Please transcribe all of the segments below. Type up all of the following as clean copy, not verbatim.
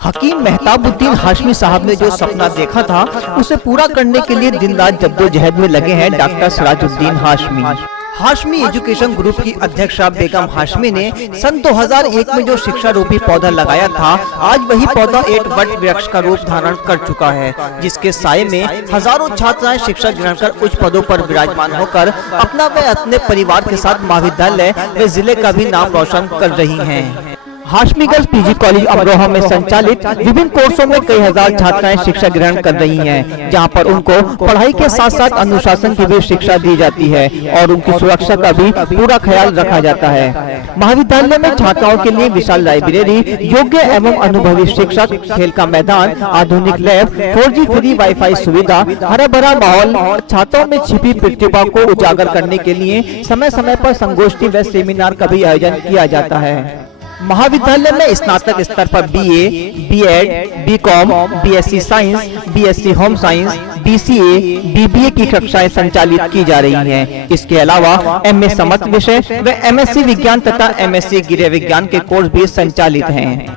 हकीम मेहताबुद्दीन हाशमी साहब ने जो सपना देखा था उसे पूरा करने के लिए दिन रात जद्दोजहद में लगे हैं doctor Sirajuddin Hashmi. Hashmi education group की अध्यक्षा बेगम हाशमी ने सन 2001 में जो शिक्षा रूपी पौधा लगाया था, आज वही पौधा एक वट वृक्ष का रूप धारण कर चुका है, जिसके साये में हजारों छात्राएं शिक्षा ग्रहण कर उच्च पदों पर विराजमान होकर अपना व अपने परिवार के साथ महाविद्यालय व जिले का भी नाम रोशन कर रही हैं। Hashmi girls PG college Amroha में संचालित विभिन्न कोर्सों में कई हजार छात्राएं शिक्षा ग्रहण कर रही हैं, जहां पर उनको पढ़ाई के साथ साथ अनुशासन की भी शिक्षा दी जाती है और उनकी सुरक्षा का भी पूरा ख्याल रखा जाता है। महाविद्यालय में छात्राओं के लिए विशाल लाइब्रेरी, योग्य एवं अनुभवी शिक्षक, खेल का मैदान, आधुनिक लैब, 4G फ्री वाईफाई सुविधा, हरा भरा माहौल, छात्रों में छिपी प्रतिभा को उजागर करने के लिए समय समय पर संगोष्ठी व सेमिनार का भी आयोजन किया जाता है। महाविद्यालय में स्नातक स्तर पर BA, B.Ed, B.Com, BSc science, BSc home science, BCA, BBA की कक्षाएं संचालित की जा रही हैं। इसके अलावा MA समस्त विषय व MSc विज्ञान तथा MSc गृह विज्ञान के कोर्स भी संचालित हैं।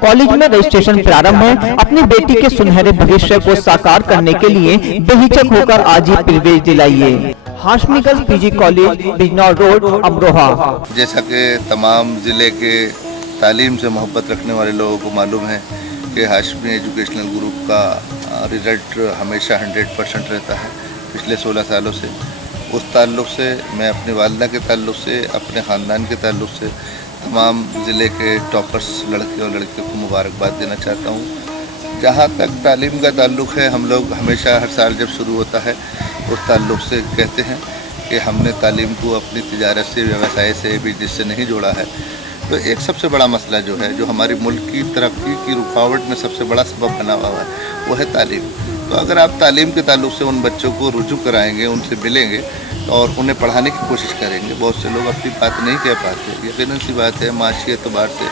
कॉलेज में रजिस्ट्रेशन प्रारंभ है। अपनी बेटी के सुनहरे भविष्य को साकार करने के लिए बेहिचक होकर आज ही प्रवेश दिलाइए। Hashmi girls PG college, Bijnor road, Amroha. जैसा कि तमाम ज़िले के तालीम से मोहब्बत रखने वाले लोगों को मालूम है कि हाशमी एजुकेशनल ग्रुप का रिज़ल्ट हमेशा 100% रहता है पिछले 16 सालों से। उस ताल्लुक़ से मैं अपनी वालिदा के ताल्लुक़ से, अपने ख़ानदान के ताल्लुक़ से तमाम ज़िले के टॉपर्स लड़के और लड़कियों को मुबारकबाद देना चाहता हूँ। जहाँ तक तालीम का ताल्लुक़ है, हम लोग हमेशा हर साल जब शुरू होता है उस ताल्लुक़ से कहते हैं कि हमने तालीम को अपनी तिजारत से, व्यवसाय से, बिजनेस से नहीं जोड़ा है। तो एक सबसे बड़ा मसला जो है, जो हमारी मुल्क की तरक्की की रुकावट में सबसे बड़ा सबब बना हुआ है, वो है तालीम। तो अगर आप तालीम के ताल्लुक़ से उन बच्चों को रुजू कराएंगे, उनसे मिलेंगे और उन्हें पढ़ाने की कोशिश करेंगे, बहुत से लोग अपनी बात नहीं कह पाते। यकीनन सी बात है, माशी एतबार से,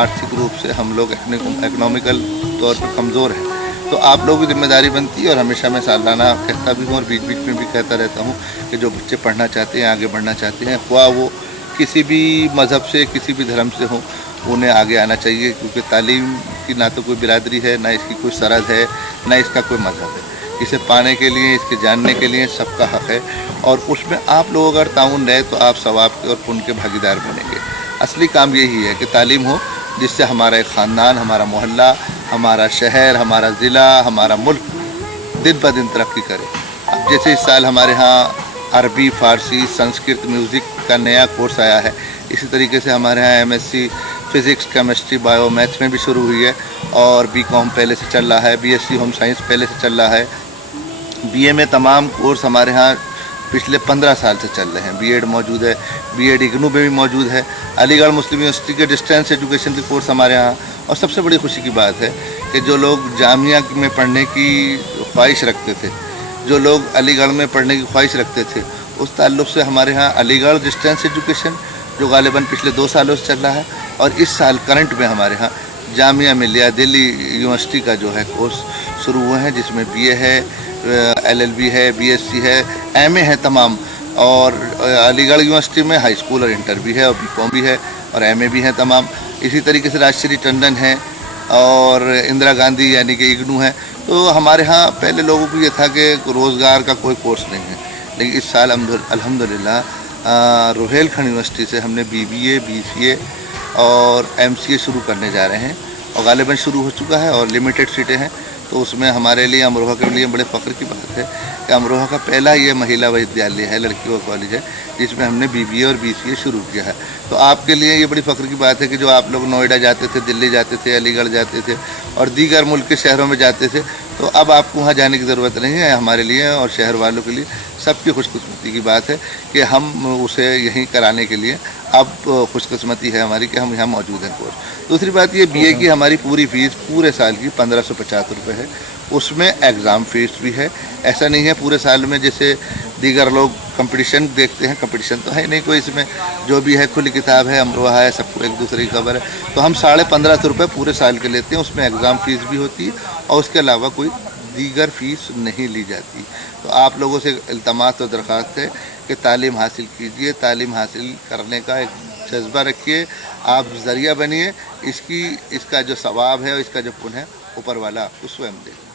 आर्थिक रूप से हम लोग इकनॉमिकल तौर पर कमज़ोर हैं। तो आप लोगों की जिम्मेदारी बनती है, और हमेशा मैं सालाना कहता भी हूँ और बीच बीच में भी कहता रहता हूँ कि जो बच्चे पढ़ना चाहते हैं, आगे बढ़ना चाहते हैं, ख्वाह वो किसी भी मज़हब से, किसी भी धर्म से हों, उन्हें आगे आना चाहिए। क्योंकि तालीम की ना तो कोई बिरादरी है, ना इसकी कोई सरहद है, ना इसका कोई मज़हब है। इसे पाने के लिए, इसके जानने के लिए सबका हक़ है, और उसमें आप लोग अगर ताउन रहे तो आप सवाब के और पुण्य के भागीदार बनेंगे। असली काम यही है कि तालीम हो, जिससे हमारा एक ख़ानदान, हमारा मोहल्ला, हमारा शहर, हमारा ज़िला, हमारा मुल्क दिन ब दिन तरक्की करे। अब जैसे इस साल हमारे यहाँ अरबी, फ़ारसी, संस्कृत, म्यूज़िक का नया कोर्स आया है, इसी तरीके से हमारे यहाँ MSc physics, chemistry, bio, maths में भी शुरू हुई है, और B.Com पहले से चल रहा है, BSc होम साइंस पहले से चल रहा है। BA में तमाम कोर्स हमारे यहाँ पिछले 15 साल से चल रहे हैं। B.Ed मौजूद है, B.Ed इग्नू में भी मौजूद है, अलीगढ़ मुस्लिम यूनिवर्सिटी के डिस्टेंस एजुकेशन के कोर्स हमारे यहाँ। और सबसे बड़ी खुशी की बात है कि जो लोग जामिया में पढ़ने की ख्वाहिश रखते थे, जो लोग अलीगढ़ में पढ़ने की ख्वाहिश रखते थे, उस ताल्लुक़ से हमारे यहाँ अलीगढ़ डिस्टेंस एजुकेशन जो गालिबन पिछले 2 सालों से चल रहा है, और इस साल करंट में हमारे यहाँ जामिया मिलिया दिल्ली यूनिवर्सिटी का जो है कोर्स शुरू हुए हैं, जिसमें BA है, LLB है, BSc है, MA है तमाम। और अलीगढ़ यूनिवर्सिटी में हाई स्कूल और इंटर भी है, और B.Com भी है, और MA भी हैं तमाम। इसी तरीके से राजश्री टंडन है, और इंदिरा गांधी यानी कि इग्नू है। तो हमारे यहाँ पहले लोगों को ये था कि रोज़गार का कोई कोर्स नहीं है, लेकिन इस साल अल्हम्दुलिल्लाह रोहेलखंड यूनिवर्सिटी से हमने BBA, BCA और MCA शुरू करने जा रहे हैं, और गालिबन शुरू हो चुका है, और लिमिटेड सीटें हैं। तो उसमें हमारे लिए, अमरोहा के लिए बड़े फ़ख्र की बात है कि अमरोहा का पहला ये महिला विद्यालय है, लड़कियों का कॉलेज है, जिसमें हमने BBA और BCA शुरू किया है। तो आपके लिए ये बड़ी फ़ख्र की बात है कि जो आप लोग नोएडा जाते थे, दिल्ली जाते थे, अलीगढ़ जाते थे, और दीगर मुल्क के शहरों में जाते थे, तो अब आपको वहाँ जाने की ज़रूरत नहीं है। हमारे लिए और शहर वालों के लिए सबकी खुशकिस्मती की बात है कि हम उसे यहीं कराने के लिए अब खुशकिस्मती है हमारी कि हम यहाँ मौजूद हैं कोर्स। दूसरी बात ये, BA की हमारी पूरी फ़ीस पूरे साल की 1550 रुपये है। उसमें एग्ज़ाम फ़ीस भी है। ऐसा नहीं है पूरे साल में जैसे दीगर लोग कंपटीशन देखते हैं, कंपटीशन तो है नहीं कोई इसमें, जो भी है खुली किताब है, अमरोहा है, सबको एक दूसरे की खबर है। तो हम 1550 रुपये पूरे साल के लेते हैं, उसमें एग्ज़ाम फ़ीस भी होती है, और उसके अलावा कोई दीगर फ़ीस नहीं ली जाती। तो आप लोगों से इल्तमास और दरख्वास्त है कि तालीम हासिल कीजिए। तालीम हासिल करने का एक जज्बा रखिए, आप ज़रिया बनिए, इसका जो सवाब है और इसका जो पुण्य है ऊपर वाला आपको स्वयं दे।